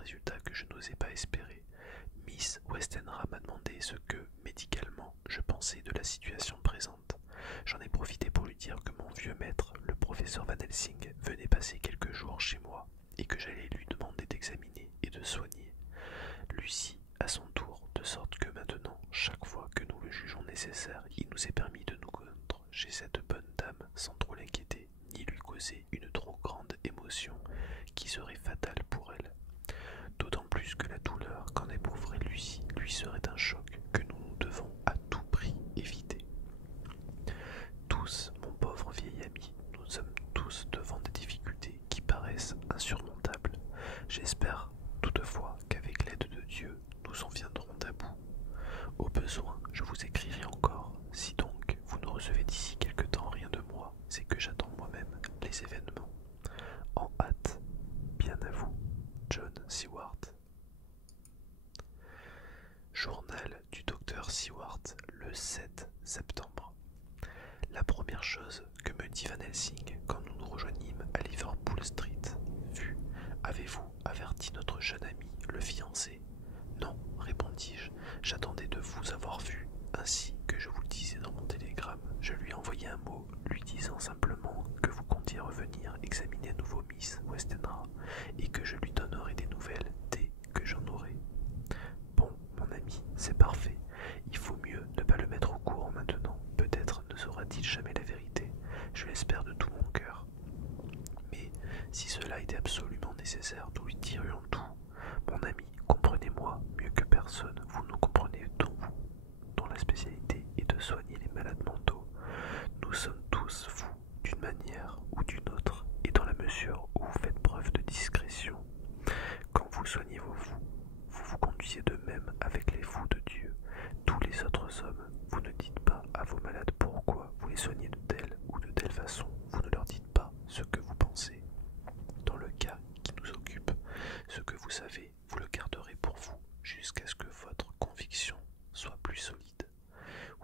résultat que je n'osais pas espérer. Miss Westenra m'a demandé ce que, médicalement, je pensais de la situation présente. J'en ai profité pour lui dire que mon vieux maître, le professeur Van Helsing, venait passer quelques jours chez moi et que j'allais lui demander d'examiner et de soigner Lucie à son tour, de sorte que maintenant, chaque fois que nous le jugeons nécessaire, il nous est permis de nous rendre chez cette bonne dame sans trop l'inquiéter, ni lui causer une trop grande émotion qui serait fatale pour elle. D'autant plus que la douleur qu'en éprouverait Lucie lui serait un choc que nous devons à tout prix éviter. Tous, mon pauvre vieil ami, nous sommes tous devant des difficultés qui paraissent insurmontables. J'espère toutefois qu'avec l'aide de Dieu, nous en viendrons à bout. Au besoin, je vous écrirai encore. Si donc vous ne recevez d'ici quelque temps rien de moi, c'est que j'attends moi-même les événements. En hâte, bien à vous, John Seward. Journal du docteur Seward, le 7 septembre. La première chose que me dit Van Helsing quand nous nous rejoignîmes à Liverpool Street fut: avez-vous averti notre jeune ami, le fiancé? Non, répondis-je, j'attendais de vous avoir vu, ainsi que je vous le disais dans mon télégramme. Je lui ai envoyé un mot, lui disant simplement que vous comptiez revenir examiner à nouveau Miss Westenra, et que je lui donnerai des nouvelles dès que j'en aurai. Bon, mon ami, c'est parfait. Il faut mieux ne pas le mettre au courant maintenant. Peut-être ne saura-t-il jamais la vérité. Je l'espère de tout mon cœur. Mais si cela était absolument nécessaire, nous lui dirions tout. Mon ami, comprenez-moi mieux que personne. Vous nous comprenez dont la spécialité est de soigner les malades mentaux. Nous sommes tous fous d'une manière ou d'une autre, et dans la mesure où vous faites preuve de discrétion, quand vous soignez vos fous, vous vous conduisez de même avec les fous de Dieu. Tous les autres hommes, vous ne dites pas à vos malades pourquoi vous les soignez de telle ou de telle façon. Vous ne leur dites pas ce que vous pensez. Dans le cas qui nous occupe, ce que vous savez, vous le garderez pour vous, jusqu'à ce que votre conviction soit plus solide.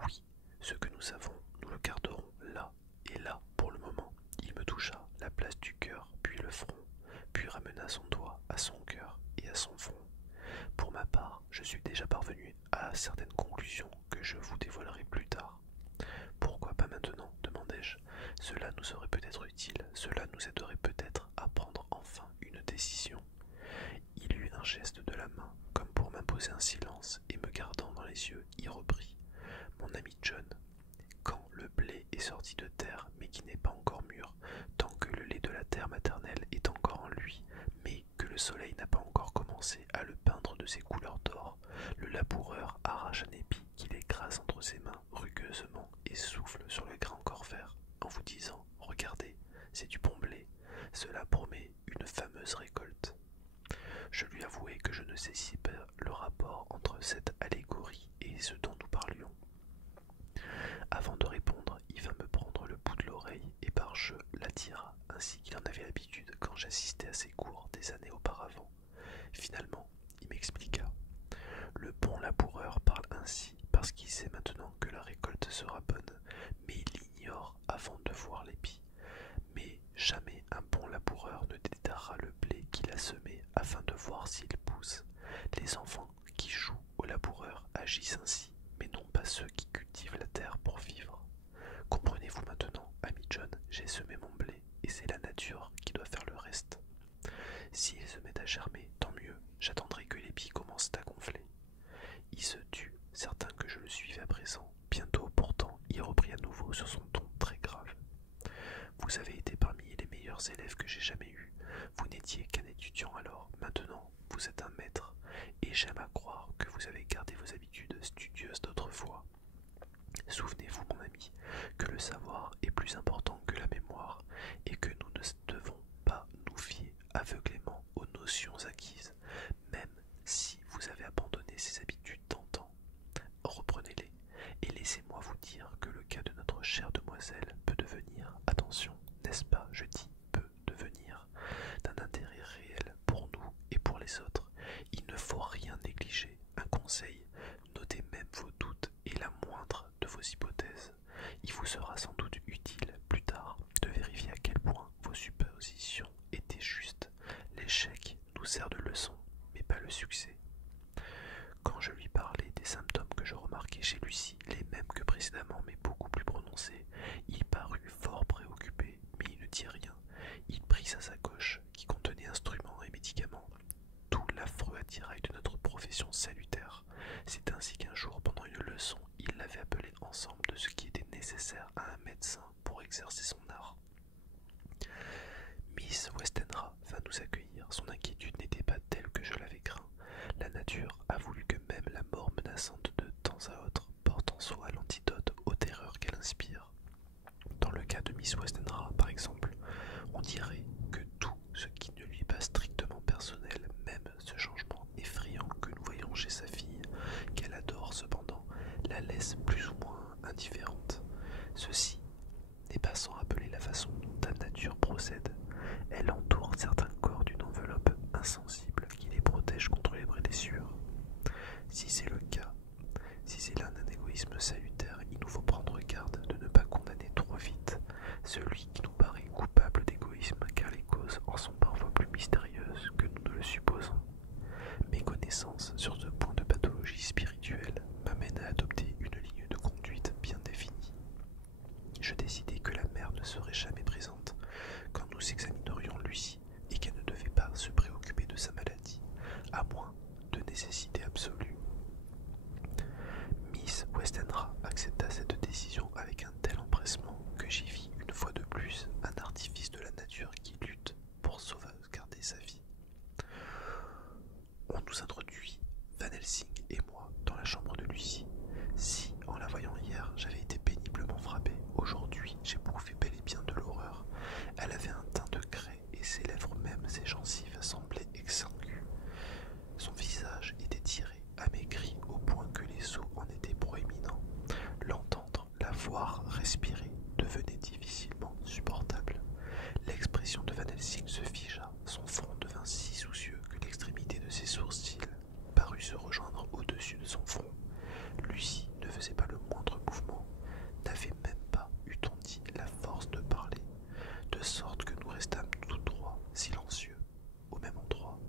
Oui, ce que nous savons, nous le garderons là et là pour le moment. Il me toucha la place du cœur, puis le front, puis ramena son doigt à son cœur et à son front. Pour ma part, je suis déjà parvenu à certaines conclusions que je vous dévoilerai plus tard. Pourquoi pas maintenant, demandai-je. Cela nous serait peut-être utile, cela nous aiderait peut-être à prendre enfin une décision. Il eut un geste de la main, comme pour m'imposer un silence, et me gardant dans les yeux, y reprit. Mon ami John, quand le blé est sorti de terre, mais qui n'est pas encore mûr, tant que le lait de la terre maternelle est encore en lui, mais que le soleil n'a pas encore commencé à le peindre de ses couleurs d'or, le laboureur arrache un épi qu'il écrase entre ses mains rugueusement et souffle sur le grain encore vert, en vous disant « Regardez, c'est du bon blé, cela promet une fameuse récolte. » Je lui avouai que je ne saisissais pas le rapport entre cette allégorie et ce dont nous parlions. Avant de répondre, il vint me prendre le bout de l'oreille et par jeu l'attira, ainsi qu'il en avait l'habitude quand j'assistais à ses cours des années auparavant. Finalement, il m'expliqua. Le bon laboureur parle ainsi parce qu'il sait maintenant que la récolte sera bonne, mais il l'ignore avant de voir l'épi. Mais jamais un bon laboureur ne déterrera le blé qu'il a semé afin de voir s'il pousse. Les enfants qui jouent au laboureur agissent ainsi, mais non pas ceux qui cultivent la terre pour vivre. Comprenez-vous maintenant, ami John, j'ai semé mon blé, et c'est la nature qui doit faire le reste. S'il se met à germer, tant mieux, j'attendrai que l'épi commence à gonfler. Il se tut, certain que je le suivais à présent. Bientôt, pourtant, il reprit à nouveau sur son ton très grave. Vous avez été parmi les meilleurs élèves que j'ai jamais eus. Vous n'étiez qu'un étudiant alors, maintenant vous êtes un maître, et j'aime à croire que vous avez gardé vos habitudes studieuses d'autrefois. Souvenez-vous, mon ami, que le savoir est plus important que la mémoire, et que nous ne devons pas nous fier aveuglément aux notions acquises, même si vous avez abandonné ces habitudes d'antan. Reprenez-les, et laissez-moi vous dire que le cas de notre chère demoiselle peut devenir, attention, n'est-ce pas, je dis, peut devenir pas le succès. Quand je lui parlais des symptômes que je remarquais chez Lucie, les mêmes que précédemment mais beaucoup plus prononcés, il parut fort préoccupé, mais il ne dit rien. Il prit sa sacoche, qui contenait instruments et médicaments, tout l'affreux attirail de notre profession salutaire. C'est ainsi qu'un jour, pendant une leçon, il l'avait appelé ensemble de ce qui était nécessaire à un médecin pour exercer son art. Miss Westenra vint nous accueillir. Son inquiétude n'était pas telle que je l'avais craint. La nature a voulu que même la mort menaçante de temps à autre porte en soi l'antidote aux terreurs qu'elle inspire. Dans le cas de Miss Westenra, par exemple, on dirait que tout ce qui ne lui est pas strictement personnel, même ce changement effrayant que nous voyons chez sa fille, qu'elle adore cependant, la laisse plus ou moins indifférente. Ceci n'est pas sans rappeler la façon dont la nature procède. Elle entoure certains corps d'une enveloppe insensible qui les protège contre les blessures. Si c'est le cas, si c'est là un égoïsme salutaire, il nous faut prendre garde de ne pas condamner trop vite celui qui nous paraît coupable d'égoïsme, car les causes en sont parfois plus mystérieuses que nous ne le supposons. Mes connaissances sur ce point de pathologie spirituelle m'amènent à adopter une ligne de conduite bien définie. Je décidai que la mère ne serait jamais présente quand nous examinerions Lucie et qu'elle ne devait pas se préoccuper de sa maladie, à moins de nécessité absolue. Miss Westenra accepta cette décision avec un tel empressement que j'y vis une fois de plus un artifice de la nature qui lutte pour sauvegarder sa vie. On nous introduit, Van Helsing et moi, dans la chambre de Lucie. Si, en la voyant hier, j'avais été péniblement frappé, aujourd'hui j'éprouvais bel et bien de l'horreur. Elle avait un teint de craie et ses lèvres même, ses gencives semblaient exsangues. Son visage était tiré, amaigri au point que les os en étaient proéminents. L'entendre, la voir respirer devenait difficilement supportable. L'expression de Van Helsing se figea, son front devint si soucieux que l'extrémité de ses sourcils parut se rejoindre au-dessus de son front. Lucie ne faisait pas le moindre mouvement, n'avait même pas, eût-on dit, la force de parler, de sorte que nous restâmes tous trois, silencieux, au même endroit.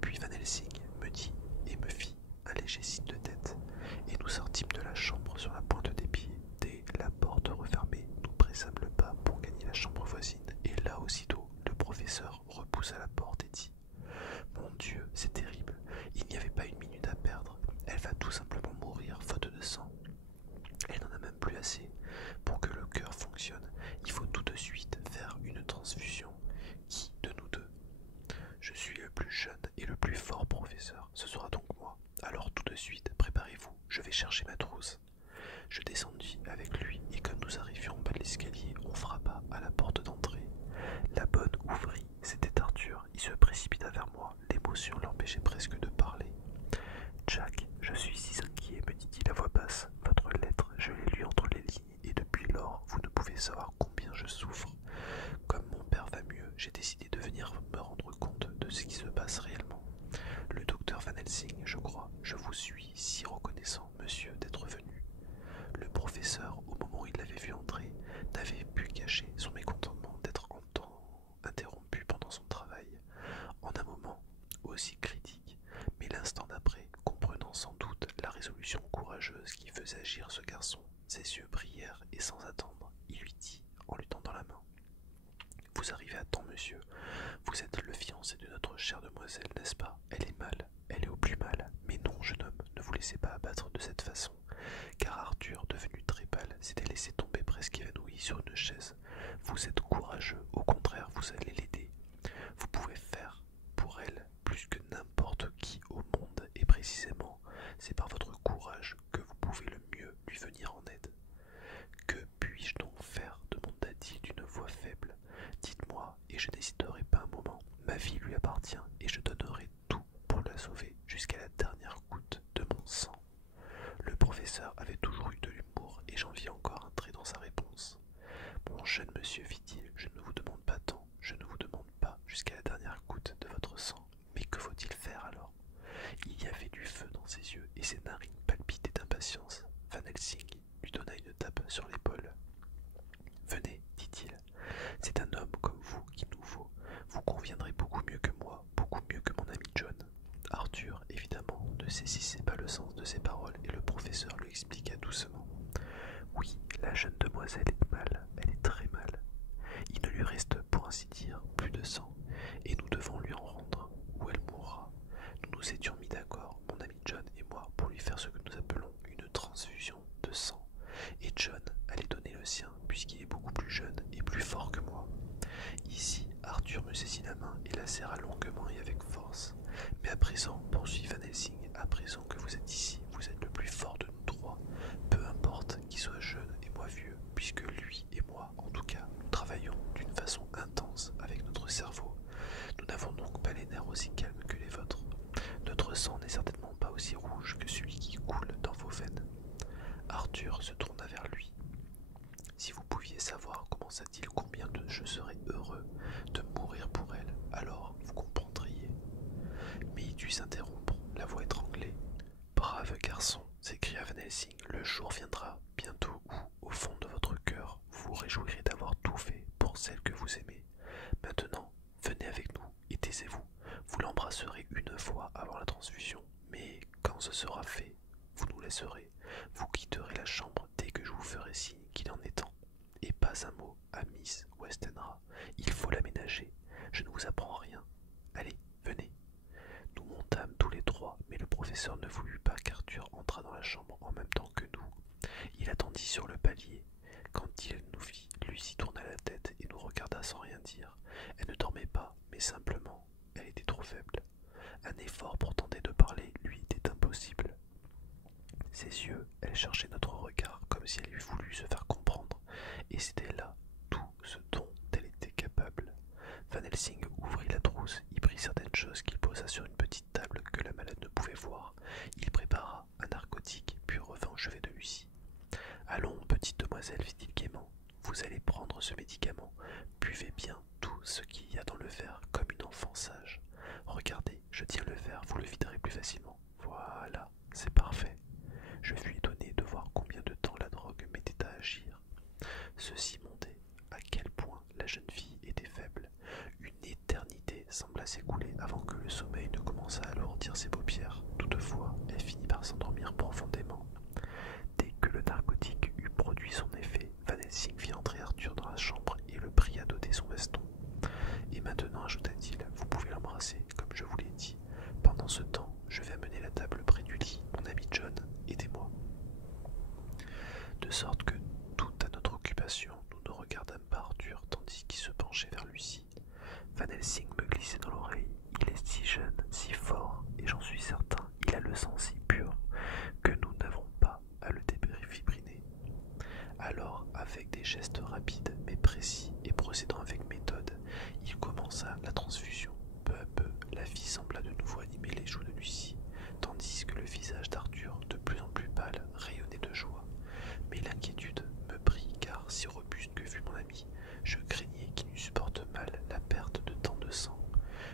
Puis Van Helsing me dit et me fit un léger signe de tête, et nous sortîmes de la chambre sur la pointe des pieds. Dès la porte refermée, nous pressâmes le pas pour gagner la chambre voisine, et là aussitôt, le professeur repoussa la porte et dit « Mon Dieu, c'est terrible, il n'y avait pas une minute à perdre, elle va tout simplement mourir faute de sang. Elle n'en a même plus assez. Pour que le cœur fonctionne, il faut tout de suite faire une transfusion. Qui de nous deux? Je suis le plus jeune et le plus fort professeur, ce sera donc moi. Alors tout de suite, préparez-vous, je vais chercher ma trousse. » Je descendis avec lui et comme nous arrivions en bas de l'escalier, on frappa à la porte d'entrée. La bonne ouvrit, c'était Arthur, il se précipita vers moi, l'émotion l'empêchait presque de parler. « Jack, je suis si inquiet, me dit-il à voix basse. Votre lettre, je l'ai lue entre les lignes et depuis lors, vous ne pouvez savoir combien je souffre. Comme mon père va mieux, j'ai décidé de venir me rendre compte de ce qui se passe réellement. Le docteur Van Helsing, je crois, je vous suis si reconnaissant, monsieur, d'être venu. » Le professeur, au moment où il l'avait vu entrer, n'avait pu cacher son mécontentement d'être interrompu pendant son travail, en un moment aussi critique, mais l'instant d'après, comprenant sans doute la résolution courageuse qui faisait agir ce garçon, ses yeux brillèrent et sans attendre, il lui dit, en lui tendant la main: « Vous arrivez à temps, monsieur. Vous êtes le fiancé de notre chère demoiselle, n'est-ce pas? Elle est mal, elle est au plus mal. Mais non, jeune homme, ne vous laissez pas abattre de cette façon. » Car Arthur, devenu très pâle, s'était laissé tomber presque évanoui sur une chaise. « Vous êtes courageux, au contraire, vous allez l'aider. Vous pouvez faire pour elle plus que n'importe qui au monde, et précisément, c'est par votre courage que vous pouvez le mieux lui venir en aide. » « Que puis-je donc faire ?» demanda-t-il d'une voix faible. « Dites-moi, et je n'hésiterai pas un moment. Ma vie lui appartient, et je donnerai tout pour la sauver, jusqu'à la dernière goutte de mon sang. » Le professeur avait toujours eu de l'humour, et j'en vis encore un trait dans sa réponse. « Mon jeune monsieur, fit-il, je ne vous demande pas tant, je ne vous demande pas jusqu'à la dernière goutte de votre sang. Mais que faut-il faire alors ?» Il y avait du feu dans ses yeux, et ses narines palpitaient d'impatience. Van Helsing lui donna une tape sur l'épaule. « Venez, dit-il, c'est un homme comme vous qu'il nous faut. Vous conviendrez beaucoup mieux que moi, beaucoup mieux que mon ami John. ne saisissait pas le sens de ses paroles et le professeur lui expliqua doucement. Oui, la jeune demoiselle est mal, elle est très mal. Il ne lui reste, pour ainsi dire, plus de sang, et nous devons lui en rendre, ou elle mourra. Nous nous étions mis d'accord, mon ami John et moi, pour lui faire ce que nous appelons une transfusion de sang, et John allait donner le sien, puisqu'il est beaucoup plus jeune et plus fort que moi. Ici, Arthur me saisit la main et la serra longuement et avec force. Mais à présent, poursuit Van Helsing, à présent que vous êtes ici, vous êtes le plus fort de nous trois, peu importe qu'il soit jeune et moi vieux, puisque lui et moi, en tout cas, nous travaillons d'une façon intense avec notre cerveau. Nous n'avons donc pas les nerfs aussi calmes que les vôtres. Notre sang n'est certainement pas aussi rouge que celui qui coule dans vos veines. Arthur se tourna vers lui. Si vous pouviez savoir, commença-t-il, combien je serais heureux de mourir pour elle, alors vous comprendriez. Mais il dut s'interrompre, la voix étranglée. Brave garçon, s'écria Van Helsing, le jour viendra bientôt où, au fond de votre cœur, vous vous réjouirez d'avoir tout fait pour celle que vous aimez. Maintenant, venez avec nous et taisez-vous. Vous l'embrasserez une fois avant la transfusion, mais quand ce sera fait, vous nous laisserez. Vous quitterez la chambre dès que je vous ferai signe qu'il en est temps. Et pas un mot à Miss Westenra. Il faut l'aménager. Je ne vous apprends rien. Allez, venez. Nous montâmes tous les trois, mais le professeur ne voulut pas qu'Arthur entrât dans la chambre en même temps que nous. Il attendit sur le palier. Quand il nous vit, Lucie tourna la tête et nous regarda sans rien dire. Elle ne dormait pas, mais simplement, elle était trop faible. Un effort pour tenter de parler lui était impossible. Ses yeux, elle cherchait notre regard comme si elle eût voulu se faire comprendre, et c'était là tout ce dont elle était capable. Van Helsing ouvrit la trousse, y prit certaines choses qu'il posa sur une petite table que la malade ne pouvait voir. Il prépara un narcotique, puis revint au chevet de Lucie. Allons, petite demoiselle, fit-il gaiement, vous allez prendre ce médicament. Buvez bien tout ce qu'il y a dans le verre, comme une enfant sage. Regardez, je tiens le verre, vous le viderez plus facilement. Voilà, c'est parfait. Je fus étonné de voir combien de temps la drogue mettait à agir. Ceci montait à quel point la jeune fille était faible. Une éternité sembla s'écouler avant que le sommeil ne commençât à alourdir ses paupières. Toutefois, elle finit par s'endormir profondément. Dès que le narcotique eut produit son effet, Van Helsing fit entrer Arthur dans la chambre et le pria d'ôter son veston. Et maintenant, ajouta-t-il, vous pouvez l'embrasser, comme je vous l'ai dit. Pendant ce temps, je vais amener la table près du lit. Mon ami John, aidez-moi. De sorte que, tout à notre occupation, nous ne regardâmes pas Arthur tandis qu'il se penchait vers Lucie. Van Helsing me glissait dans l'oreille. Il est si jeune, si fort, et j'en suis certain, il a le sang si pur que nous n'avons pas à le défibriner. Alors, avec des gestes rapides mais précis et procédant avec méthode, il commença la transfusion. Peu à peu, la vie sembla de nouveau animer les joues de Lucie, tandis que le visage d'Arthur, de plus en plus pâle, rayonnait de joie. Mais l'inquiétude me prit, car si robuste que fût mon ami, je craignais qu'il ne supporte mal la perte de tant de sang.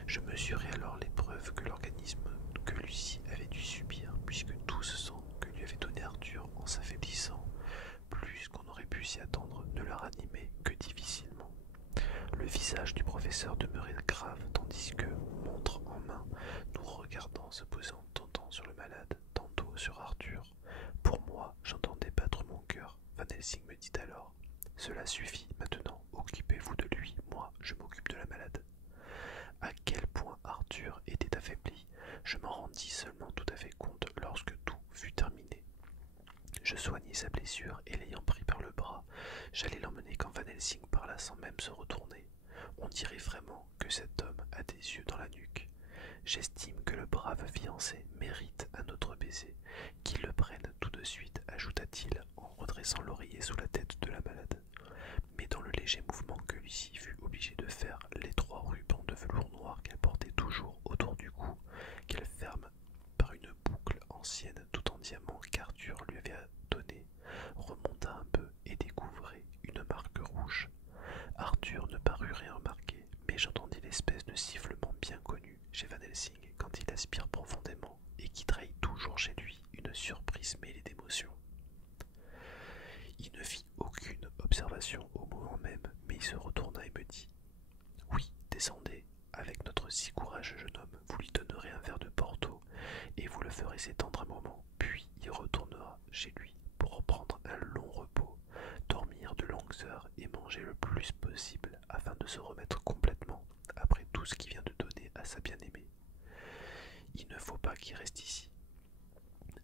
Je mesurai alors l'épreuve que l'organisme que Lucie avait dû subir, puisque tout ce sang que lui avait donné Arthur en s'affaiblissant, plus qu'on aurait pu s'y attendre, ne la ranimait que difficilement. Le visage du professeur demeurait grave, tandis que, montre en main, nous regardant se posant tantôt sur le malade, tantôt sur Arthur. Pour moi, j'entendais battre mon cœur. Van Helsing me dit alors, « Cela suffit, maintenant, occupez-vous de lui, moi, je m'occupe de la malade. » À quel point Arthur était affaibli, je m'en rendis seulement tout à fait compte lorsque tout fut terminé. Je soignai sa blessure et l'ayant pris par le bras, j'allais l'emmener quand Van Helsing parla sans même se retourner. On dirait vraiment que cet homme a des yeux dans la nuque. J'estime que le brave fiancé mérite un autre baiser. Qu'il le prenne tout de suite, ajouta-t-il en redressant l'oreiller sous la tête de la malade. Mais dans le léger mouvement que Lucie fut obligée de faire, les 3 rubans de velours noir qu'elle portait toujours autour du cou, qu'elle ferme par une boucle ancienne tout en diamant qu'Arthur lui avait donnée, remonta un peu et découvrait une marque rouge. Arthur ne parut rien remarquer, mais j'entendis l'espèce de sifflement bien connu chez Van Helsing quand il aspire profondément et qui trahit toujours chez lui une surprise mêlée d'émotion. Il ne fit aucune observation au moment même, mais il se retourna et me dit « Oui, descendez, avec notre si courageux jeune homme, vous lui donnerez un verre de Porto, et vous le ferez s'étendre un moment, puis il retournera chez lui pour reprendre un long repos, dormir de longues heures et manger le plus possible afin de se remettre complètement après tout ce qu'il vient de donner à sa bien-aimée. Il ne faut pas qu'il reste ici.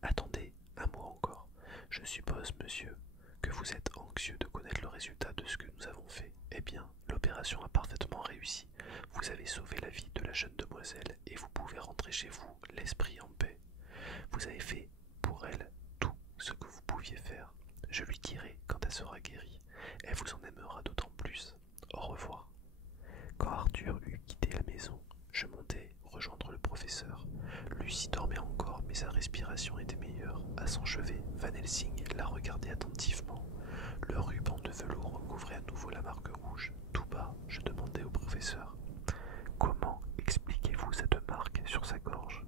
Attendez, un mot encore. Je suppose, monsieur, que vous êtes anxieux de connaître le résultat de ce que nous avons fait. Eh bien, l'opération a parfaitement réussi. Vous avez sauvé la vie de la jeune demoiselle et vous pouvez rentrer chez vous, l'esprit en paix. Vous avez fait pour elle tout ce que vous pouviez faire. Je lui dirai quand elle sera guérie. Elle vous en aimera d'autant plus. Au revoir. Quand Arthur eut quitté la maison, je montai rejoindre le professeur. Lucie dormait encore, mais sa respiration était meilleure. À son chevet, Van Helsing la regardait attentivement. Le ruban de velours recouvrait à nouveau la marque rouge. Tout bas, je demandai au professeur: comment expliquez-vous cette marque sur sa gorge?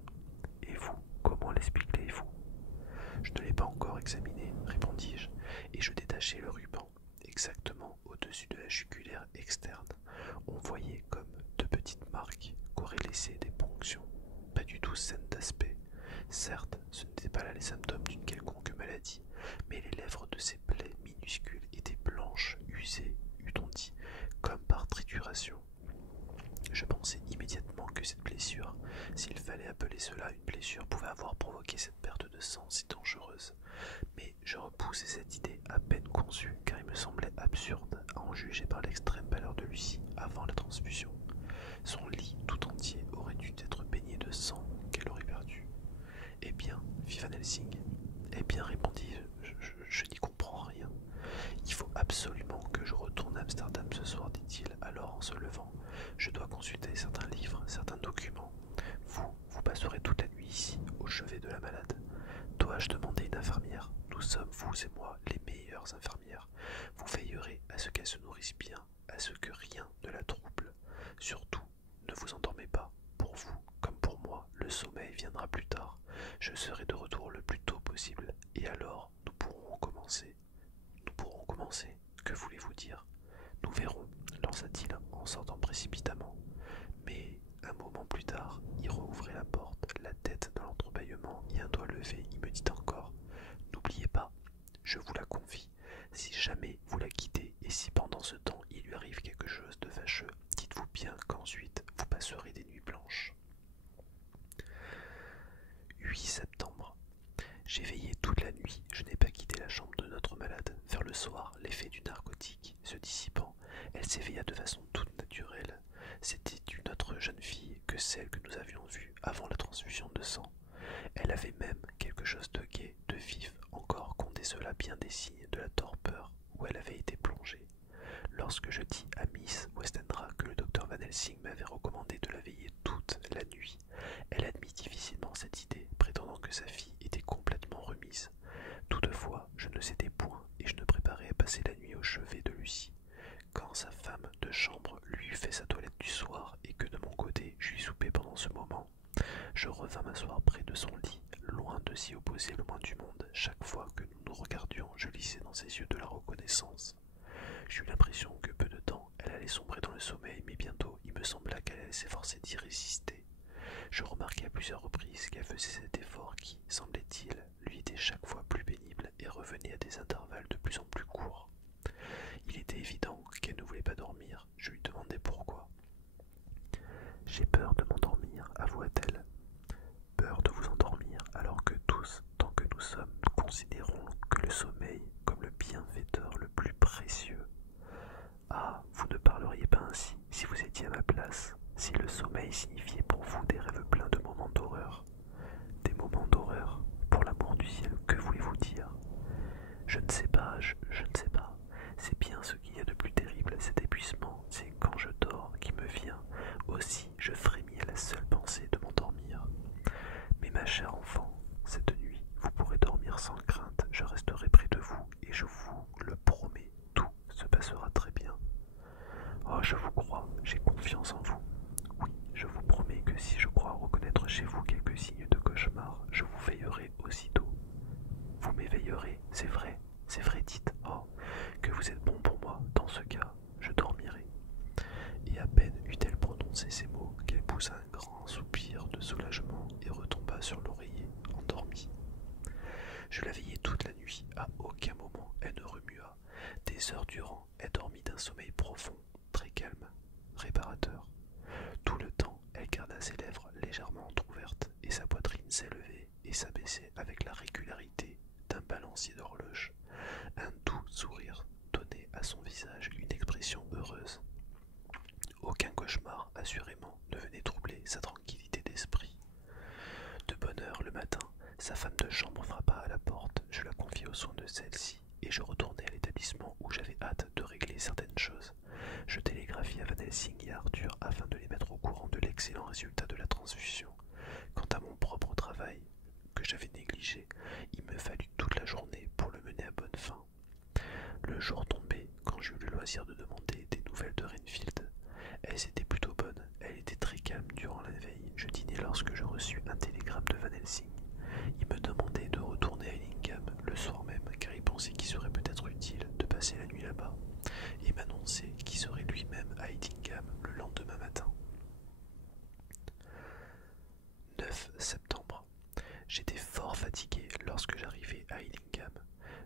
Et vous, comment l'expliquez-vous? Je ne l'ai pas encore examiné, répondis-je, et je détachai le ruban. Exactement au-dessus de la jugulaire externe, on voyait comme deux petites marques qu'auraient laissées des ponctions, pas du tout saines d'aspect. Certes, ce n'étaient pas là les symptômes d'une quelconque maladie, mais les lèvres de ces plaies minuscules étaient blanches, usées, eût-on dit, comme par trituration. Je pensai immédiatement que cette blessure, s'il fallait appeler cela une blessure, pouvait avoir provoqué cette perte de sang si dangereuse. Mais je repoussai cette idée à peine conçue, car il me semblait absurde à en juger par l'extrême pâleur de Lucie avant la transfusion. Son lit tout entier aurait dû être baigné de sang qu'elle aurait perdu. Eh bien, fit Van Helsing. Eh bien, répondis-je, je n'y comprends rien. Il faut absolument que je retourne à Amsterdam ce soir, dit-il alors en se levant. Je dois consulter certains livres, certains documents. Vous passerez toute la nuit ici, au chevet de la malade. Dois-je demander une infirmière? Nous sommes, vous et moi, les meilleures infirmières. Vous veillerez à ce qu'elle se nourrisse bien, à ce que rien ne la trouble. Surtout, ne vous endormez pas. Pour vous, comme pour moi, le sommeil viendra plus tard. Je serai de retour le plus tôt possible, et alors nous pourrons commencer. Nous pourrons commencer. Que voulez-vous dire? Nous verrons, lança-t-il en sortant précipitamment. Mais un moment plus tard, il rouvrait la porte, la tête dans l'entrebâillement et un doigt levé. Il me dit encore: n'oubliez pas, je vous la confie, si jamais vous la quittez et si pendant ce temps il lui arrive quelque chose de fâcheux, dites-vous bien qu'ensuite vous passerez des nuits blanches. 8 septembre. J'ai veillé toute la nuit, je n'ai pas quitté la chambre de notre malade. Vers le soir, l'effet du narcotique se dissipant, elle s'éveilla de façon toute naturelle. C'était une autre jeune fille que celle que nous avions vue avant la transfusion de sang. Elle avait même quelque chose de gai, de vif, encore qu'on décela bien des signes de la torpeur où elle avait été plongée. Lorsque je dis à Miss Westenra que le docteur Van Helsing m'avait recommandé de la veiller toute la nuit, elle admit difficilement cette idée, prétendant que sa fille était complètement remise. Toutefois, je ne cédais point et je ne préparais à passer la nuit au chevet de Lucie. Quand sa femme de chambre lui eut fait sa toilette du soir et que de mon côté j'eus soupé pendant ce moment, je revins m'asseoir près de son lit, loin de s'y opposer le moins du monde. Chaque fois que nous nous regardions, je lisais dans ses yeux de la reconnaissance. J'eus l'impression que peu de temps elle allait sombrer dans le sommeil, mais bientôt il me sembla qu'elle allait s'efforcer d'y résister. Je remarquai à plusieurs reprises qu'elle faisait cet effort qui, semblait-il, lui était chaque fois plus pénible et revenait à des intervalles de plus en plus courts. Il était évident qu'elle ne voulait pas dormir. Je lui demandai pourquoi. « J'ai peur de m'endormir, avoua-t-elle. »« Peur de vous endormir, alors que tous, tant que nous sommes, nous considérons que le sommeil comme le bienfaiteur le plus précieux. Ah, vous ne parleriez pas ainsi si vous étiez à ma place, si le sommeil signifiait pour vous des rêves pleins de moments d'horreur. Des moments d'horreur, pour l'amour du ciel, que voulez-vous dire? Je ne sais pas, je ne sais pas. C'est bien ce qu'il y a de plus terrible, cet épuisement, c'est quand je dors qui me vient. Aussi, je frémis à la seule pensée de m'endormir. Mais ma chère enfant, cette nuit, vous pourrez dormir sans crainte, je resterai près de vous et je vous le promets, tout se passera très bien. Oh, je vous crois, j'ai confiance en vous. Oui, je vous promets que si je crois reconnaître chez vous quelques signes de cauchemar, je vous veillerai aussitôt. Vous m'éveillerez, c'est vrai, dites. Oh, que vous êtes bon pour moi, dans ce cas, je dormirai. Et à peine eut-elle prononcé ces mots qu'elle poussa un grand soupir de soulagement et retomba sur l'oreiller. Je la veillai toute la nuit, à aucun moment elle ne remua. Des heures durant, elle dormit d'un sommeil profond, très calme, réparateur. Tout le temps, elle garda ses lèvres légèrement entr'ouvertes et sa poitrine s'élevait et s'abaissait avec la régularité d'un balancier d'horloge. Un doux sourire donnait à son visage une expression heureuse. Aucun cauchemar, assurément, ne venait troubler sa tranquillité d'esprit. De bonne heure le matin, sa femme de chambre frappa à la porte, je la confiai aux soins de celle-ci, et je retournai à l'établissement où j'avais hâte de régler certaines choses. Je télégraphiai à Van Helsing et à Arthur afin de les mettre au courant de l'excellent résultat de la transfusion. Quant à mon propre travail, que j'avais négligé, il me fallut toute la journée pour le mener à bonne fin. Le jour tombait quand j'eus le loisir de demander des nouvelles de Renfield. Elles étaient plutôt bonnes, elle était très calme durant la veille. Je dînai lorsque je reçus un télégramme de Van Helsing. Il me demandait de retourner à Ellingham le soir même, car il pensait qu'il serait peut-être utile de passer la nuit là-bas, et m'annonçait qu'il serait lui-même à Ellingham le lendemain matin. 9 septembre. J'étais fort fatigué lorsque j'arrivai à Ellingham.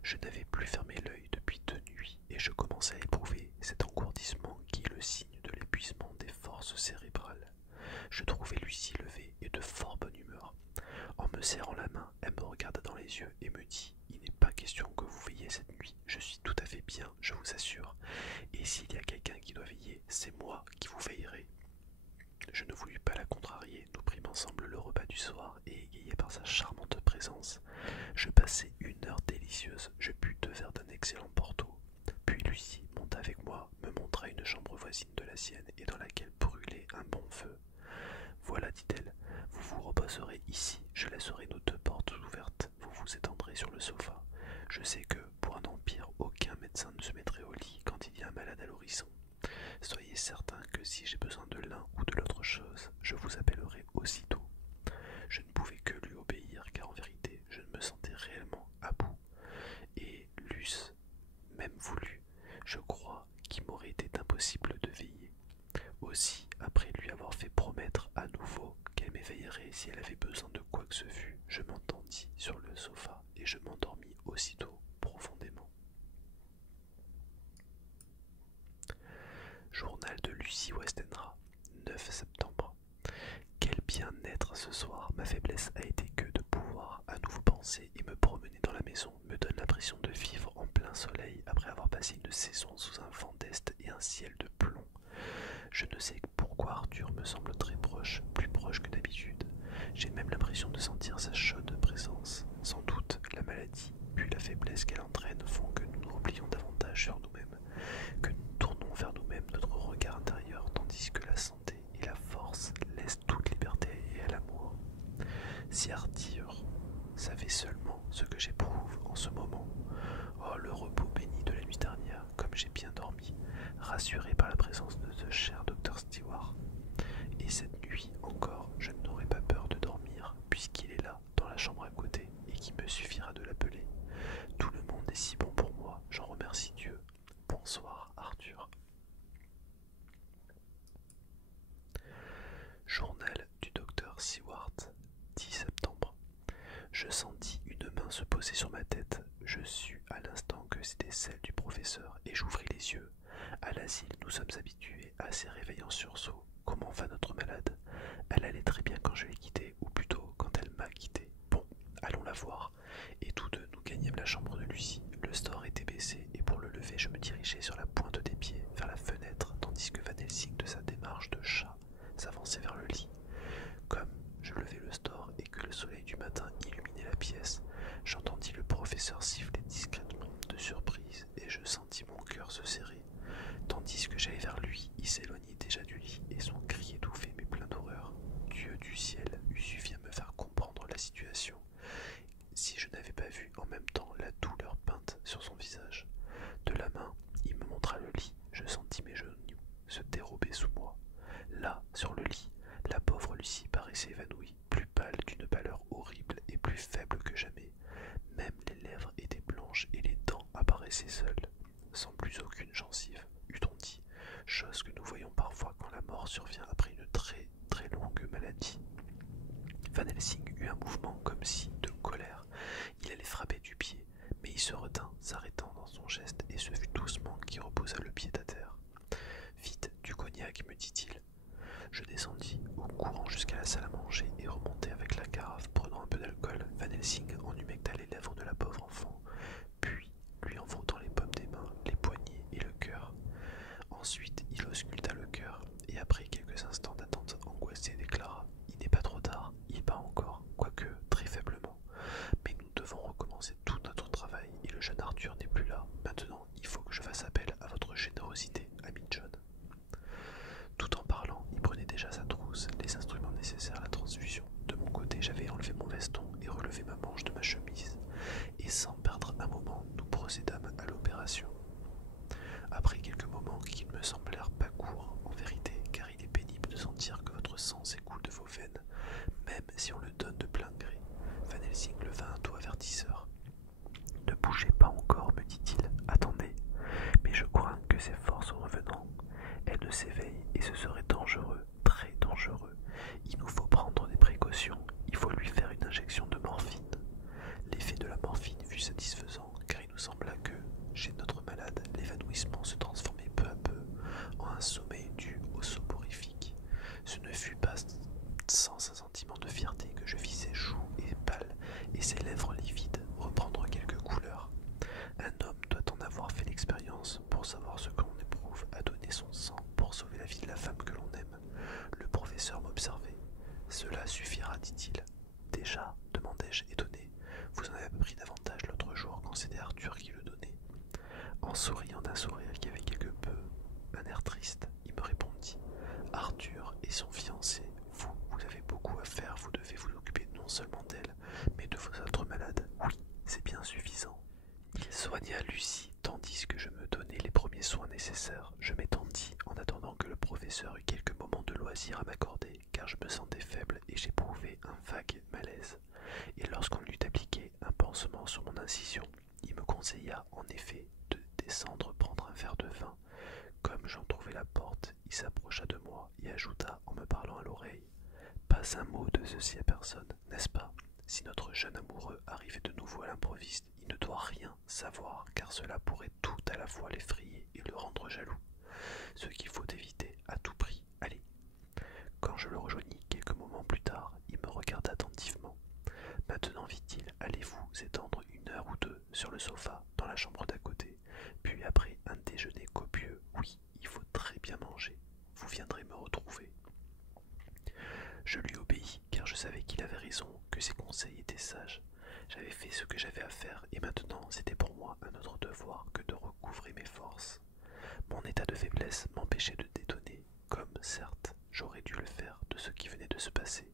Je n'avais plus fermé l'œil depuis 2 nuits, et je commençais à éprouver cet engourdissement qui est le signe de l'épuisement des forces cérébrales. Je trouvai Lucie levée et de fort bonne humeur. En me serrant la main, elle me regarda dans les yeux et me dit « Il n'est pas question que vous veilliez cette nuit, je suis tout à fait bien, je vous assure. Et s'il y a quelqu'un qui doit veiller, c'est moi qui vous veillerai. » Je ne voulus pas la contrarier, nous prîmes ensemble le repas du soir et égayé par sa charmante présence, je passai une heure délicieuse, je bus 2 verres d'un excellent Porto. Puis Lucie monta avec moi, me montra une chambre voisine de la sienne et dans laquelle brûlait un bon feu. Voilà, dit-elle, vous vous reposerez ici, je laisserai nos 2 portes ouvertes, vous vous étendrez sur le sofa. Je sais que, pour un empire, aucun médecin ne se mettrait au lit quand il y a un malade à l'horizon. Soyez certain que si j'ai besoin de l'un ou de l'autre chose, je vous appellerai aussitôt. Je ne pouvais que lui obéir, car en vérité, je ne me sentais réellement à bout. Et l'eusse même voulu, je crois qu'il m'aurait été impossible de veiller. Aussi, après lui avoir fait promettre à nouveau qu'elle m'éveillerait si elle avait besoin de quoi que ce fût, je m'entendis sur le sofa et je m'endormis aussitôt profondément. Journal de Lucie Westenra, 9 septembre. Quel bien-être ce soir, ma faiblesse a été que de pouvoir à nouveau penser et me promener dans la maison me donne l'impression de vivre en plein soleil après avoir passé une saison sous un vent d'est et un ciel de plomb. Je ne sais pourquoi Arthur me semble très proche, plus proche que d'habitude. J'ai même l'impression de sentir sa chaude présence. Sans doute, la maladie, puis la faiblesse qu'elle entraîne font que nous nous replions davantage sur nous-mêmes, que nous tournons vers nous-mêmes notre regard intérieur, tandis que la santé et la force laissent toute liberté à l'amour. Si Arthur savait seulement ce que j'éprouve en ce moment, oh le repos béni de la nuit dernière, comme j'ai bien dormi, rassuré par la présence de ce cher docteur Stewart. Et cette nuit encore, je n'aurai pas peur de dormir, puisqu'il est là, dans la chambre à côté, et qu'il me suffira de l'appeler. Tout le monde est si bon pour moi, j'en remercie Dieu. Bonsoir, Arthur. Journal du docteur Seward, 10 septembre. Je sentis une main se poser sur ma tête. Je sus à l'instant que c'était celle du professeur et j'ouvris les yeux. À l'asile, nous sommes habitués à ces réveils en sursaut. Comment va notre malade? Elle allait très bien quand je l'ai quittée, ou plutôt quand elle m'a quitté. Bon, allons la voir. Et tous deux, nous gagnâmes la chambre de Lucie. Le store était baissé et pour le lever, je me dirigeais sur la pointe des pieds vers la fenêtre, tandis que Van Helsing, de sa démarche de chat, s'avançait vers le lit. Comme je levai le store et que le soleil du matin illuminait la pièce, j'entendis le professeur siffler discrètement de surprise et je sentis mon cœur se serrer. Tandis que j'allais vers lui, il s'éloignait déjà du lit et son cri étouffé mais plein d'horreur. Dieu du ciel eût suffi à me faire comprendre la situation si je n'avais pas vu en même temps la douleur peinte sur son visage. De la main, il me montra le lit. Je sentis mes genoux se dérober sous moi. Là, sur le lit, la pauvre Lucie paraissait évanouie, plus pâle d'une pâleur horrible et plus faible que jamais. Même les lèvres étaient blanches et les dents apparaissaient seules, sans plus aucune gencive, eût-on dit, chose que nous voyons parfois quand la mort survient après une très très longue maladie. Van Helsing eut un mouvement comme si de colère, Il allait frapper du pied, mais il se retint, s'arrêtant dans son geste, et ce fut doucement qu'il reposa le pied à terre. Vite, du cognac, me dit-il. Je descendis au courant jusqu'à la salle à manger et remontai avec la carafe, prenant un peu d'alcool. Van Helsing en humecta les lèvres de la pauvre enfant, puis lui en frottant les paumes des mains, les poignets et le cœur. Ensuite, il ausculta le cœur, et après quelques instants d'attente angoissée, déclara: Il n'est pas trop tard, il bat encore, quoique très faiblement. Mais nous devons recommencer tout notre travail, et le jeune Arthur n'est plus là. Maintenant, il faut que je fasse appel à votre générosité, ami John. Tout en parlant, il prenait déjà sa trousse, les instruments nécessaires à la transfusion. De mon côté, j'avais enlevé mon veston et relevé ma manche de ma chemise, et sans perdre un moment, nous procédâmes à l'opération. Après quelques moments qui ne me semblèrent pas courts, en vérité, car il est pénible de sentir que votre sang s'écoule de vos veines, même si on le donne de plein gré, Van Helsing leva un doigt avertisseur. Ne bougez pas encore, me dit-il. Attendez, mais je crains que ses forces revenant, elle ne s'éveille et ce serait dangereux, très dangereux. Il nous faut prendre des précautions, il faut lui faire une injection de morphine. L'effet de la morphine fut satisfaisant, car il nous sembla que, chez notre malade, l'évanouissement se transformait peu à peu en un sommeil dû au soporifique. Ce ne fut pas sans un sentiment de fierté que je vis ses joues et pâles et ses lèvres livides reprendre quelques couleurs. Un homme doit en avoir fait l'expérience pour savoir ce que l'on éprouve à donner son sang pour sauver la vie de la femme que l'on aime. Le professeur m'observait. Cela suffira, dit-il. Déjà, demandai-je étonné. Vous en avez pris davantage l'autre jour quand c'était Arthur qui le donnait. En souriant d'un sourire qui avait quelque peu un air triste, il me répondit: Arthur et son fiancé, vous avez beaucoup à faire, vous devez vous occuper non seulement d'elle, mais de vos autres malades. Oui, c'est bien suffisant. Il soigna Lucie tandis que je me donnais les premiers soins nécessaires. Je m'étendis en attendant que le professeur eût quelques moments de loisir à m'accorder, car je me sentais faible et j'éprouvais un vague malaise. Et lorsqu'on eut appliqué un pansement sur mon incision, il me conseilla en effet de descendre prendre un verre de vin. Comme j'en trouvais la porte, il s'approcha de moi et ajouta en me parlant à l'oreille: Pas un mot de ceci à personne, n'est-ce pas? Si notre jeune amoureux arrivait de nouveau à l'improviste, il ne doit rien savoir, car cela pourrait tout à la fois l'effrayer et le rendre jaloux. Ce qu'il faut éviter à tout prix. Allez. Quand je le rejoignis quelques moments plus tard, il me regarda attentivement. Maintenant, fit-il, allez-vous étendre 1 heure ou 2 sur le sofa dans la chambre d'à côté, puis après un déjeuner copieux, oui, il faut très bien manger, vous viendrez me retrouver. Je lui obéis, car je savais qu'il avait raison, que ses conseils étaient sages. J'avais fait ce que j'avais à faire, et maintenant c'était pour moi un autre devoir que de recouvrer mes forces. Mon état de faiblesse m'empêchait de détonner, comme, certes, j'aurais dû le faire de ce qui venait de se passer.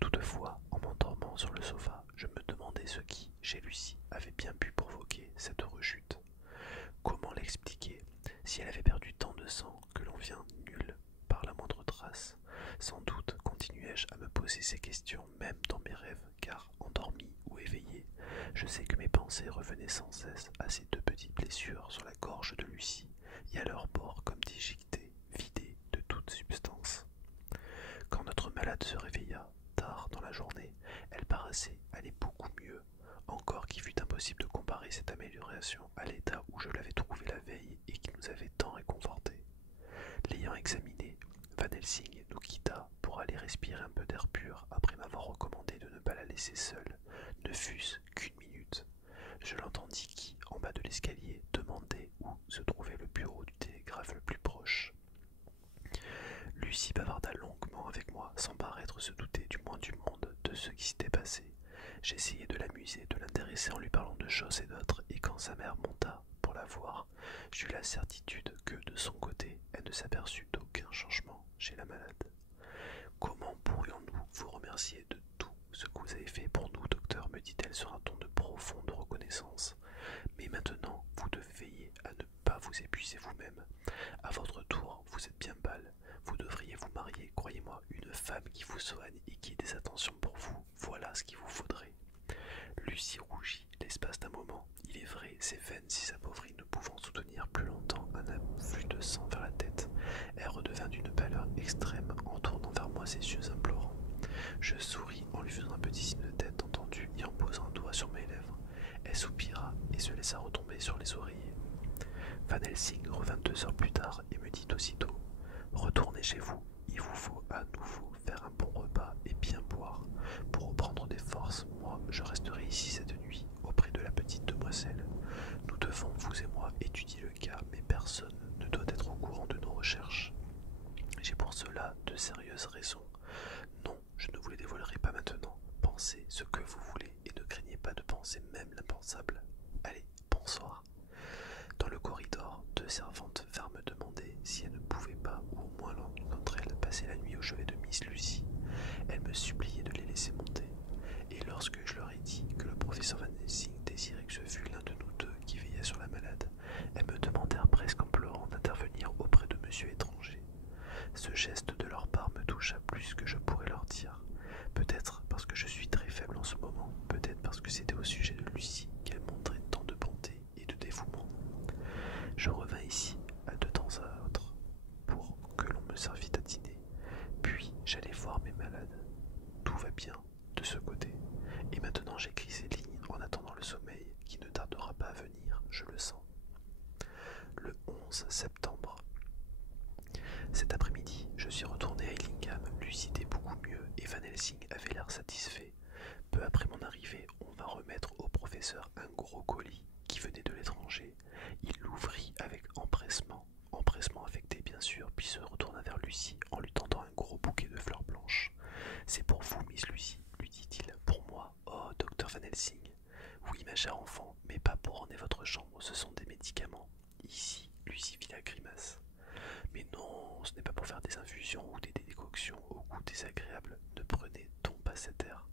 Toutefois, en m'endormant sur le sofa, je me demandais ce qui, chez Lucie, avait bien pu provoquer cette rechute. Comment l'expliquer, si elle avait perdu tant de sang que l'on vient nulle par la moindre trace? Sans doute continuai-je à me poser ces questions même dans mes rêves, car, endormi ou éveillé, je sais que mes pensées revenaient sans cesse à ces 2 petites blessures sur la gorge de Lucie et à leur bord comme déchiquetées, vidées de toute substance. Quand notre malade se réveilla, tard dans la journée, elle paraissait aller beaucoup mieux, encore qu'il fût impossible de comparer cette amélioration à l'état où je l'avais trouvée la veille et qui nous avait tant réconfortés. L'ayant examiné, Van Helsing nous quitta pour aller respirer un peu d'air pur après m'avoir recommandé de ne pas la laisser seule, ne fût-ce qu'1 minute. Je l'entendis qui, en bas de l'escalier, demandait où se trouvait le bureau du télégraphe le plus proche. Lucie bavarda longuement avec moi, sans paraître se douter du moins du monde de ce qui s'était passé. J'essayai de l'amuser, de l'intéresser en lui parlant de choses et d'autres, et quand sa mère monta pour la voir, j'eus la certitude que, de son côté, elle ne s'aperçut d'aucun changement chez la malade. Comment pourrions-nous vous remercier de tout ce que vous avez fait pour nous, docteur, me dit-elle sur un ton de profonde reconnaissance. Mais maintenant, vous devez veiller à ne pas vous épuiser vous-même. À votre tour, vous êtes bien pâle. Vous devriez vous marier, croyez-moi, une femme qui vous soigne et qui ait des attentions pour vous, voilà ce qu'il vous faudrait. Lucie rougit l'espace d'un moment. Il est vrai, ses veines si appauvries ne pouvant soutenir plus longtemps un afflux de sang vers la tête. Elle redevint d'une pâleur extrême en tournant vers moi ses yeux implorants. Je souris en lui faisant un petit signe de tête entendu et en posant un doigt sur mes lèvres. que vous voulez et ne craignez pas de penser même l'impensable. Allez, bonsoir. Dans le corridor, 2 servantes vinrent me demander si elles ne pouvaient pas, ou au moins l'une d'entre elles, passer la nuit au chevet de Miss Lucy. Elles me suppliaient de les laisser monter, et lorsque je leur ai dit que le professeur Van Helsing désirait que ce fût l'un de nous deux qui veillait sur la malade, elles me demandèrent presque en pleurant d'intervenir auprès de monsieur étranger. Ce geste de leur part me toucha plus que je pourrais leur dire. Peut-être parce que je suis très faible en ce moment, peut-être parce que c'était au sujet de Lucie qu'elle montrait tant de bonté et de dévouement. Je revins ici, de temps à autre, pour que l'on me servît à dîner, puis j'allais voir mes malades. Tout va bien de ce côté, et maintenant j'écris ces lignes en attendant le sommeil qui ne tardera pas à venir, je le sens. Le 11 septembre. Cet après-midi, je suis retourné à Ellingham. Lucie était beaucoup mieux et Van Helsing avait l'air satisfait. Peu après mon arrivée, on vint remettre au professeur un gros colis qui venait de l'étranger. Il l'ouvrit avec empressement affecté bien sûr, puis se retourna vers Lucie en lui tendant un gros bouquet de fleurs blanches. « C'est pour vous, Miss Lucy, lui dit-il. « Pour moi, oh, docteur Van Helsing. Oui, ma chère enfant, mais pas pour orner votre chambre, ce sont des médicaments. » Ici, Lucie fit la grimace. « Mais non, ce n'est pas pour faire des infusions ou des décoctions au goût désagréable. Ne prenez donc pas cet air.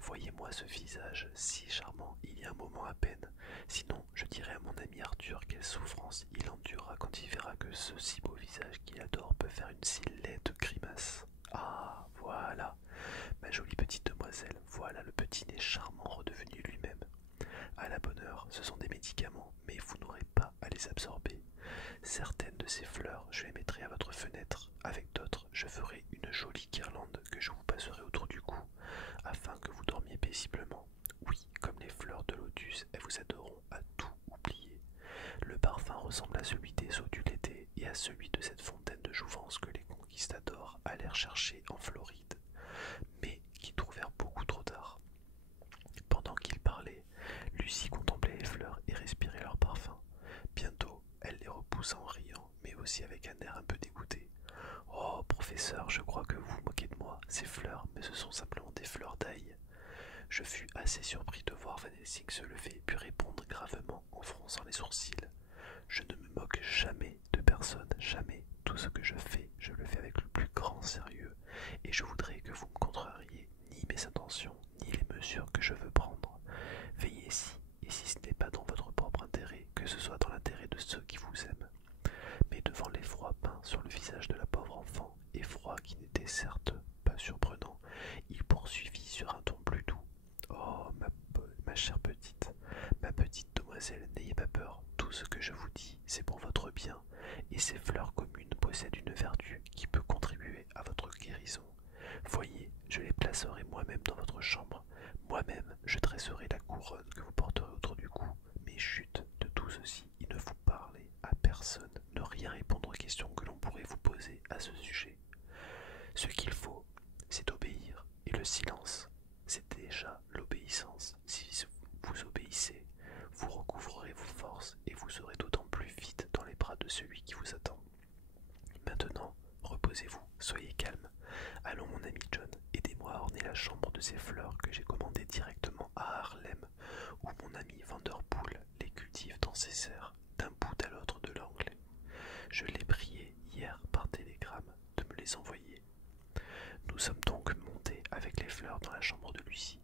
Voyez-moi ce visage si charmant il y a un moment à peine. Sinon, je dirai à mon ami Arthur quelle souffrance il endurera quand il verra que ce si beau visage qu'il adore peut faire une si laide grimace. Ah, voilà, ma jolie petite demoiselle, voilà le petit nez charmant redevenu lui-même. À la bonne heure, ce sont des médicaments, mais vous n'aurez pas à les absorber. Certaines de ces fleurs, je les mettrai à votre fenêtre. Avec d'autres, je ferai une jolie guirlande que je vous passerai autour du cou, afin que vous dormiez paisiblement. Oui, comme les fleurs de lotus, elles vous aideront à tout oublier. Le parfum ressemble à celui des eaux du l'été et à celui de cette fontaine de jouvence que les conquistadors allèrent chercher en Floride, mais qui trouvèrent beaucoup trop tard. Pendant qu'il parlait, Lucie contemplait les fleurs et respirait leur parfum. Bientôt, elle les repoussa en riant, mais aussi avec un air un peu dégoûté. « Oh, professeur, je crois que vous vous moquez de moi. Ces fleurs, mais ce sont simplement des fleurs d'ail. » Je fus assez surpris de voir Van Helsing se lever puis répondre gravement en fronçant les sourcils. « Je ne me moque jamais de personne, jamais. Tout ce que je le fais avec le plus grand sérieux, et je voudrais que vous ne contrariez ni mes intentions, ni les mesures que je veux prendre. Veillez si, et si ce n'est pas dans votre propre intérêt, que ce soit dans l'intérêt de ceux qui vous aiment. » Mais devant l'effroi peint sur le visage de la pauvre enfant, effroi qui n'était certes pas surprenant, il poursuivit sur un ton plus doux. « Oh, ma chère petite, ma petite demoiselle, n'ayez pas peur, tout ce que je vous dis, c'est pour votre bien, et ces fleurs communes possèdent une vertu qui peut contribuer à votre guérison. Voyez, je les placerai moi-même dans votre chambre, moi-même je dresserai la couronne que vous porterez autour du cou, mais chut, de tout ceci, il ne faut parler à personne, ne rien répondre aux questions que l'on pourrait vous poser à ce sujet. Ce qu'il faut, c'est obéir, et le silence, c'est déjà l'obéissance. Si vous obéissez, vous recouvrerez vos forces et vous serez d'autant plus vite dans les bras de celui qui vous attend. Maintenant, reposez-vous, soyez calme. Allons, mon ami John, aidez-moi à orner la chambre de ces fleurs que j'ai commandées directement à Harlem, où mon ami Vanderpool les cultive dans ses serres, d'un bout à l'autre de l'angle. Je l'ai prié hier par télégramme de me les envoyer. Nous sommes donc montés avec les fleurs dans la chambre de Lucie.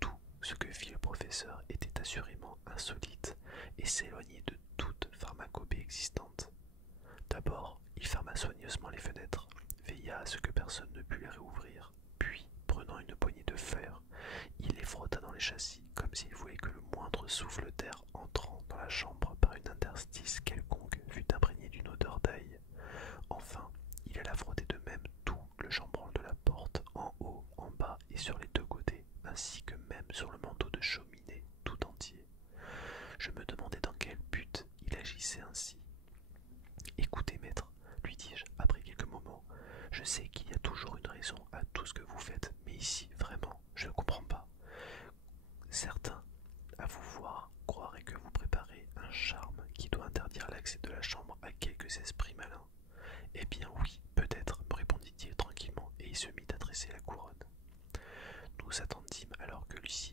Tout ce que fit le professeur était assurément insolite et s'éloignait de toute pharmacopée existante. D'abord, il ferma soigneusement les fenêtres, veilla à ce que personne ne pût les réouvrir, puis, prenant une poignée de fer, il les frotta dans les châssis comme s'il voulait que le moindre souffle d'air entrant dans la chambre par une interstice quelconque fût imprégné d'une odeur d'ail. Enfin, il alla frotter de même tout le chambranle de la porte, en haut, en bas et sur les deux côtés, ainsi que même sur le manteau de cheminée tout entier. Je me demandais dans quel but il agissait ainsi. « Écoutez, maître, lui dis-je après quelques moments, je sais qu'il y a toujours une raison à tout ce que vous faites, mais ici, vraiment, je ne comprends pas. Certains, à vous voir, croiraient que vous préparez un charme qui doit interdire l'accès de la chambre à quelques esprits malins. Eh bien oui, peut-être, me répondit-il tranquillement, et il se mit à dresser la couronne. Nous attendîmes alors que Lucie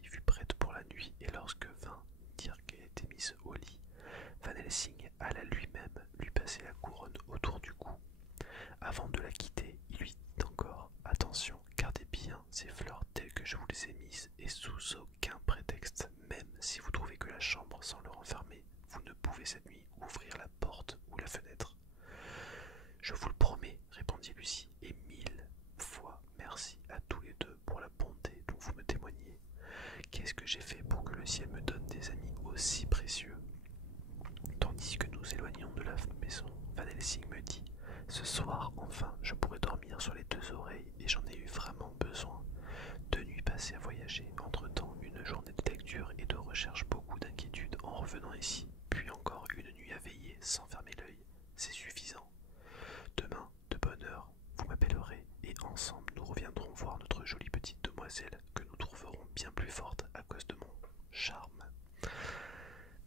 nuit, et lorsque vint dire qu'elle était mise au lit, Van Helsing alla lui-même lui passer la couronne autour du cou. Avant de la quitter, il lui dit encore: attention, gardez bien ces fleurs telles que je vous les ai mises, et sous aucun prétexte, même si vous trouvez que la chambre semble renfermée, vous ne pouvez cette nuit ouvrir la porte ou la fenêtre. Je vous le promets, répondit Lucie, et 1000 fois merci à tous les deux pour la bonté dont vous me témoignez. Qu'est-ce que j'ai fait pour que le ciel me donne des amis aussi précieux? Tandis que nous éloignions de la maison, Van Helsing me dit: ce soir, enfin, je pourrai dormir sur les deux oreilles, et j'en ai eu vraiment besoin. 2 nuits passées à voyager, entre-temps une journée de lecture et de recherche, beaucoup d'inquiétude en revenant ici, puis encore une nuit à veiller sans fermer l'œil. C'est suffisant. Demain, de bonne heure, vous m'appellerez, et ensemble nous reviendrons voir notre jolie petite demoiselle, que nous trouverons bien plus forte à cause de mon charme.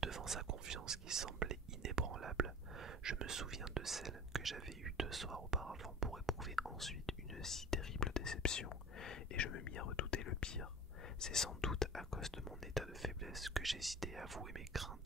Devant sa confiance qui semblait inébranlable, je me souviens de celle que j'avais eue 2 soirs auparavant pour éprouver ensuite une si terrible déception, et je me mis à redouter le pire. C'est sans doute à cause de mon état de faiblesse que j'hésitais à avouer mes craintes